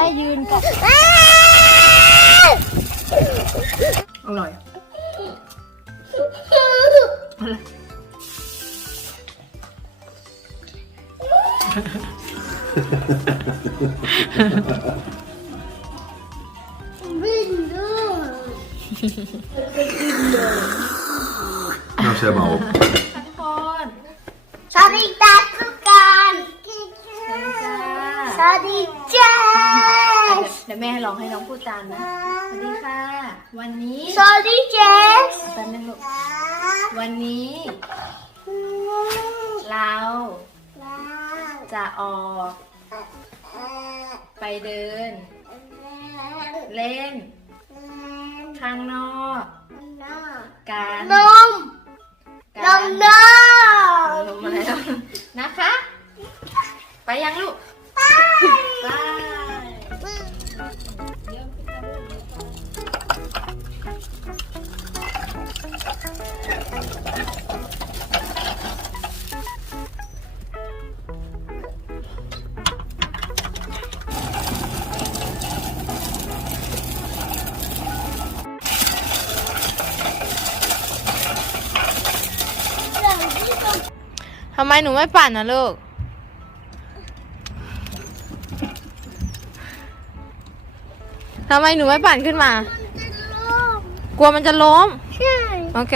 ช่ยืนก่อนอร่อยอะไร Nou, ze hebben op. ทุกคนสวัสดีจ้าทุกคน จ้า สวัสดีจ้า เดี๋ยวแม่ลองให้น้องพูดตามนะ สวัสดีค่ะ วันนี้สวัสดีเจสแป๊บนึงลูกวันนี้ เราจะออกไปเดิน เล่น ข้างนอกกันนมนกันมนมลงมาแล้วนะคะ ไปยังลูก ไปำไมหนูไม่ปั่นนะลูก ทำไมหนูไม่ปั่นขึ้นมากลัวมันจะล้ม ใช่ โอเค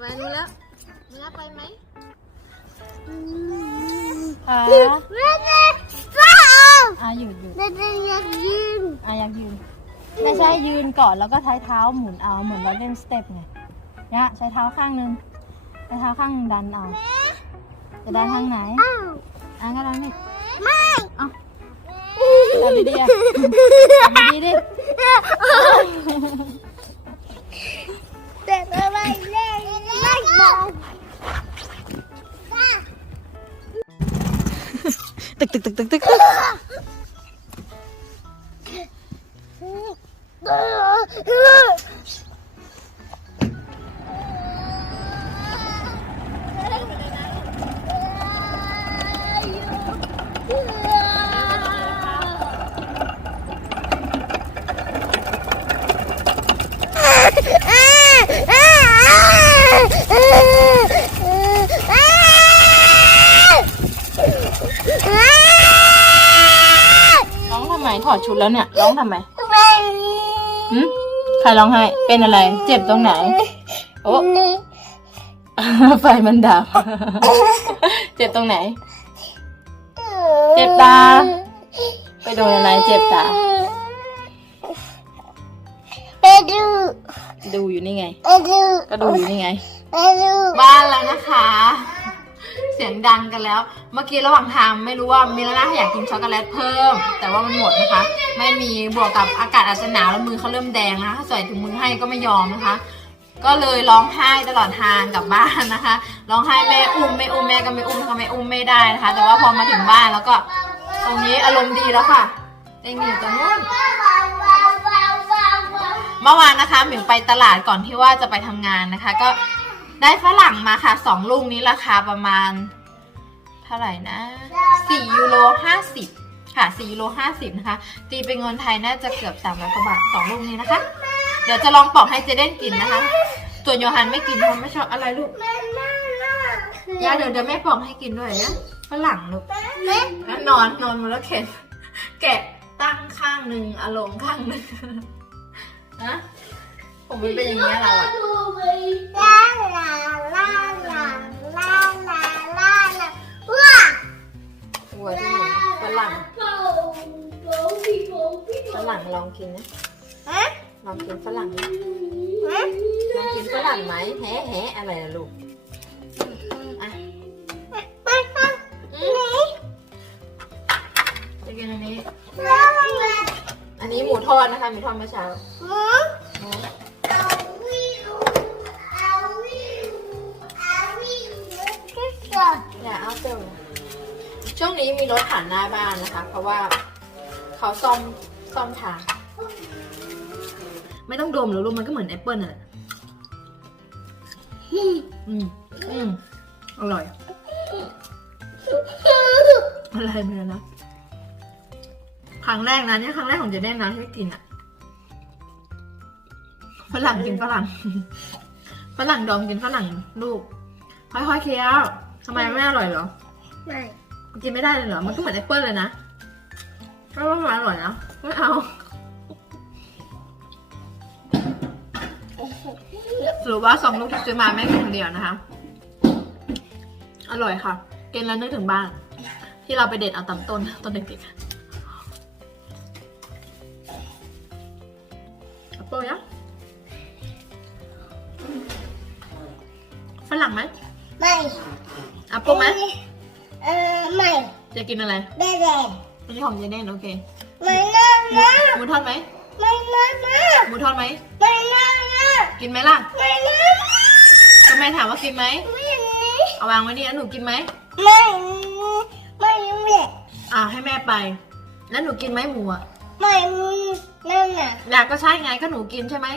ไปนู้นแล้วเนื้อไปไหมค่ะอะหยุดหยุดอะอยากยืน ไม่ใช่ยืนก่อนแล้วก็ใช้เท้าหมุนเอาเหมือนเราเล่นสเต็ปไงเนี่ยใช้เท้าข้างหนึ่งใช้เท้าข้างดันเอา จะดันทางไหนอะก็ดันนี่เอาทำดีๆอะทำดีดิ ตึกตึกตึกตึกตึก ร้ องทำไมถอดชุดแล้วเนี่ย ร้องทำไมหึใครร้องไห้ เป็นอะไร เจ็บตรงไหน โอ้ไฟมันดับ เจ็บตรงไหน เจ็บตา ไปโดนอะไร เจ็บตา ไปดู ดูอยู่นี่ไง ไปดู ก็ดูอยู่นี่ไง ไปดู บ้านแล้วนะคะ เสียงดังกันแล้ว เมื่อกี้ระหว่างทางไม่รู้ว่ามิลาน่าอยากกินช็อกโกแลตเพิ่ม แต่ว่ามันหมดนะคะ ไม่มีบวกกับอากาศอาจจะหนาวแล้วมือเขาเริ่มแดงนะคะถ้าใส่ถุงมือให้ก็ไม่ยอมนะคะ ก็เลยร้องไห้ตลอดทางกลับบ้านนะคะร้องไห้แม่อุ้มไม่อุ้มแม่ก็ไม่อุ้มก็ไม่อุ้มไม่ได้นะคะ แต่ว่าพอมาถึงบ้านแล้วก็ ตรงนี้อารมณ์ดีแล้วค่ะเองอยู่ตรงนู้นเมื่อวานนะคะหมิวไปตลาดก่อนที่ว่าจะไปทำงานนะคะ ก็ ได้ฝรั่งมาค่ะสองลูกนี้ราคาประมาณ เท่าไหร่นะ4ยูโร50ค่ะ4ยูโร50นะคะ ตีเป็นเงินไทยน่าจะเกือบ300กว่าบาทสองลูกนี้นะคะ เดี๋ยวจะลองปอกให้เจเดนกินนะคะ ส่วนโยฮันไม่กินเพราะไม่ชอบอะไรลูกย่าเดี๋ยวเดี๋ยวแม่ปอกให้กินด้วยนะฝรั่งลูกแล้วนอนนอนบนรถเข็นแกะตั้งข้างหนึ่งอารมณ์ข้างหนึ่งนะ ผมมันเป็นอย่างนี้ยเราอะลาลาลาลาลาลาลาลาว้าหัวที่หนูฝรั่งฝรั่งลองกินนะฮะลองกินฝรั่งนะฮะลองกินฝรั่งไหมแฮะแฮะอะไรนะลูกอะไม่ฟังอืมจะกินอันนี้ ลาลาอันนี้หมูทอดนะคะหมูทอดเมื่อเช้า นี้มีรถผ่านหน้าบ้านนะคะ เพราะว่าเขาซ่อมซ่อมทาง ไม่ต้องดมหรอกลูกมันก็เหมือนแอปเปิลน่ะอืมอืมอร่อย อะไรไม่รู้นะครั้งแรกนะเนี่ยครั้งแรกของเจเด้นนะที่กินอะฝรั่งกินฝรั่งฝรั่งดองกินฝรั่งลูกค่อยๆเคี้ยวทำไมไม่อร่อยเหรอ ไม่ กินไม่ได้เลยเหรอ มันก็เหมือนแอปเปิลเลยนะก็ว่ามันอร่อยนะไม่เอาสรุปว่าสองลูกที่ซื้อมาแม่กินคนเดียวนะคะ อร่อยค่ะ กินแล้วนึกถึงบ้าน ที่เราไปเด็ดเอาตำต้นต้นเด็กๆแอปเปิลนะฝรั่งไหม ไม่แอปเปิลไหม เออไม่จะกินอะไรแดงแดงอันนี้ของเจเน่นโอเคไม่น่าน่าหมูทอดไหมไม่น่าน่าหมูทอดไหมไม่น่าน่ากินไหมล่ะไม่น่าก็แม่ถามว่ากินไหมไม่นี้เอาวางไว้นี่แล้วหนูกินไหมไม่ไม่ไม่อ่าให้แม่ไป แล้วหนูกินไหมหมูอะไม่นั่นน่ะอยากก็ใช่ไงก็หนูกินใช่ไหม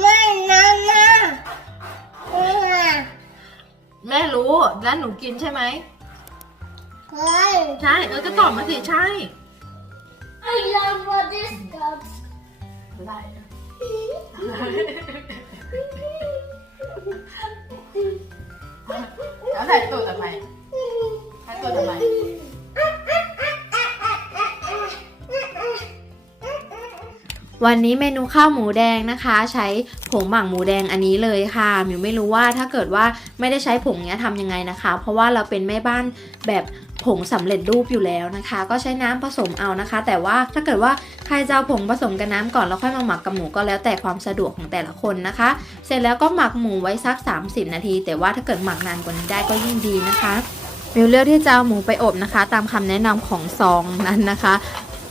ไม่นั่นน่ะไม่น่ะแม่รู้แล้วหนูกินใช่ไหม เฮ้ยใช่เออก็ตอบมาสิใช่ I love what this does ได้แล้วใส่ตัวทำไมใส่ตัวทำไมวันนี้เมนูข้าวหมูแดงนะคะ ใช้ผงหมักหมูแดงอันนี้เลยค่ะหมิวไม่รู้ว่าถ้าเกิดว่าไม่ได้ใช้ผงเนี้ยทำยังไงนะคะ เพราะว่าเราเป็นแม่บ้านแบบ ผงสำเร็จรูปอยู่แล้วนะคะ ก็ใช้น้ำผสมเอานะคะ แต่ว่าถ้าเกิดว่าใครจะเอาผงผสมกับน้ำก่อนแล้วค่อยมาหมักกับหมูก็แล้วแต่ความสะดวกของแต่ละคนนะคะ เสร็จแล้วก็หมักหมูไว้สัก 30 นาที แต่ว่าถ้าเกิดหมักนานกว่านี้ได้ก็ยิ่งดีนะคะมิวเลือกที่จะเอาหมูไปอบนะคะ ตามคำแนะนำของซองนั้นนะคะ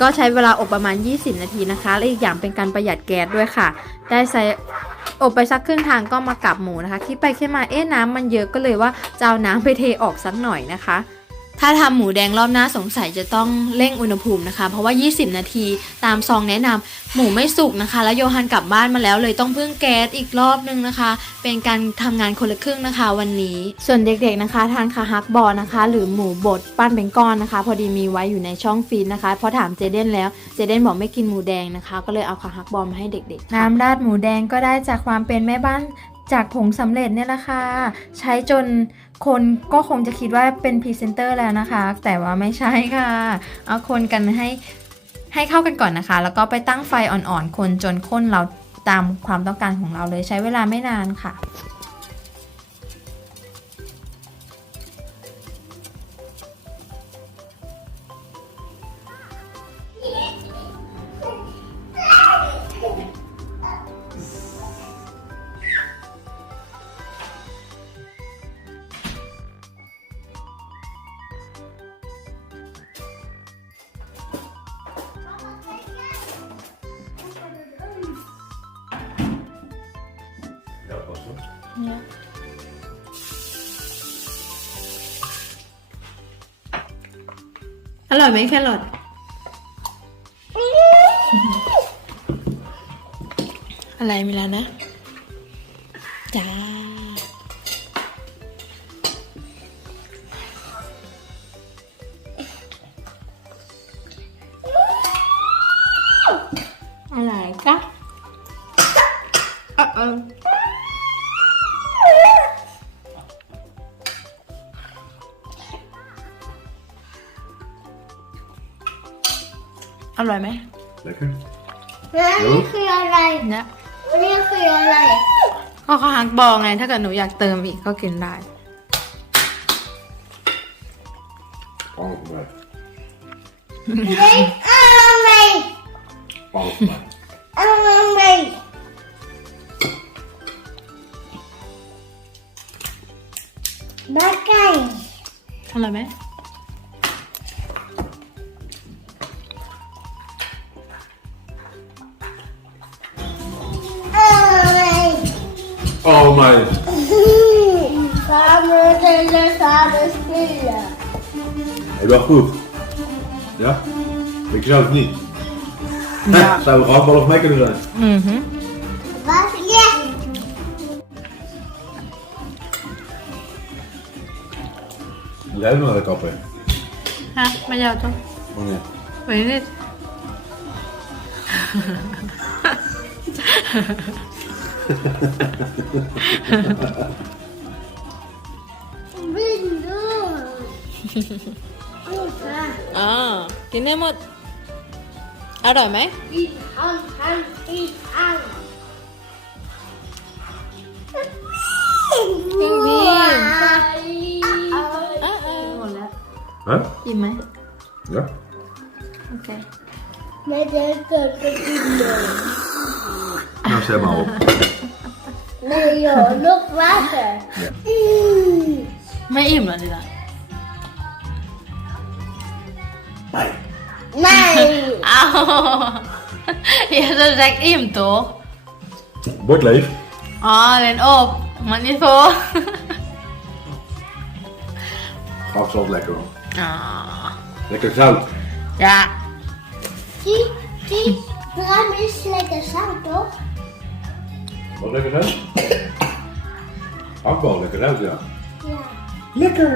ก็ใช้เวลาอบประมาณ 20 นาทีนะคะ และอีกอย่างเป็นการประหยัดแก๊สด้วยค่ะ ได้ใส่อบไปสักครึ่งทางก็มากลับหมูนะคะ คิดไปคิดมา เอ๊ะน้ำมันเยอะก็เลยว่าจะเอาน้ำไปเทออกสักหน่อยนะคะ ถ้าทำหมูแดงรอบหน้าสงสัยจะต้องเร่งอุณหภูมินะคะ เพราะว่า 20 นาทีตามซองแนะนำหมูไม่สุกนะคะ แล้วโยฮันกลับบ้านมาแล้วเลยต้องพึ่งแก๊สอีกรอบนึงนะคะ เป็นการทำงานคนละครึ่งนะคะ วันนี้ ส่วนเด็กๆนะคะ ทานคาฮักบอลนะคะ หรือหมูบดปั้นเป็นก้อนนะคะ พอดีมีไว้อยู่ในช่องฟรีซนะคะพอถามเจเดนแล้วเจเดนบอกไม่กินหมูแดงนะคะ ก็เลยเอาคาฮักบอลมาให้เด็กๆ น้ำราดหมูแดงก็ได้จากความเป็นแม่บ้าน จากผงสำเร็จเนี่ยแหละค่ะ ใช้จนคนก็คงจะคิดว่าเป็นพรีเซนเตอร์แล้วนะคะ แต่ว่าไม่ใช่ค่ะ เอาคนกันให้ให้เข้ากันก่อนนะคะ แล้วก็ไปตั้งไฟอ่อนๆ คนจนข้นเราตามความต้องการของเราเลยใช้เวลาไม่นานค่ะ อร่อยไหมแครอทอะไรมีแล้วนะ จ้า อะไรจ๊ะเออ อร่อยไหม Lekker. แล้วนี่คืออะไรเนี่ย นี่คืออะไรก็เขาหักบอกไง ถ้าเกิดหนูอยากเติมอีกก็กินได้ Pannenkoek. เล็กอะไร Pannenkoek. อะไร บ้าไก่ อร่อยไหม Oh my. ฟาร์มเตอร์ฟาร์มสติล Hey, wel goed. Ja? Ik zou het niet. Ja. Zou er allemaal nog mee kunnen zijn. อือหือว่าเย้ Moet jij ook nog naar de kapper? ฮะไม่ยาวจ้ะ Oh nee. ไปนิดบินดูลูกค่ะอ่ากินได้หมด อร่อยไหมอีกอันอันอีกอันจริงดิว้ายอ่าหมดแล้ว Huh? อิ่มไหม Ja? โอเค ไม่ได้เกิดกับกินเลย Nou, zet maar op. Nee joh, nog water. Ja. im Maar iemand dan? Nee. Nee. Ja, dat zeg ik toch? Bord leef. Ah, dan op. Maar niet vol. Gaf zo lekker hoor. Ah. Lekker zout. Ja. Zie, zie, raam is lekker zout toch? Wat lekker zout? Akbal, lekker zout ja. อย่า Lekker.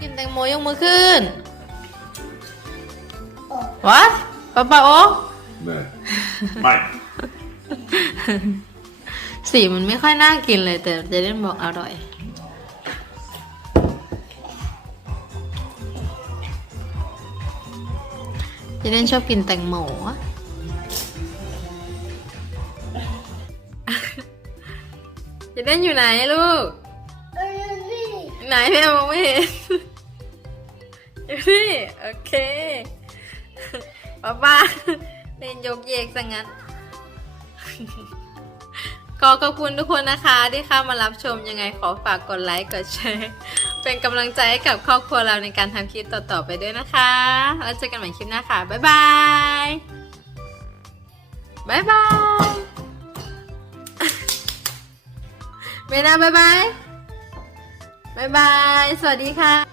กินแตงโมยกมือขึ้นโอ้ what ป๊าป๊าโอ Nee. Maar. สีมันไม่ค่อยน่ากินเลยแต่เจเล่นบอกอร่อย เจเล่นชอบกินแตงโมอะ เจเล่นอยู่ไหนลูกอันนี้ไหนแม่มองไม่เห็นอยู่นี่โอเคป้าป้าเล่นยกเยกซะงั้นก็ขอบคุณทุกคนนะคะที่เข้ามารับชมยังไงขอฝากกดไลค์กดแชร์เป็นกำลังใจให้กับครอบครัวเราในการทำคลิปต่อๆไปด้วยนะคะแล้วเจอกันใหม่คลิปหน้าค่ะ บ๊ายบาย บ๊ายบาย เมนาบ๊ายบายบ๊ายบาย สวัสดีค่ะ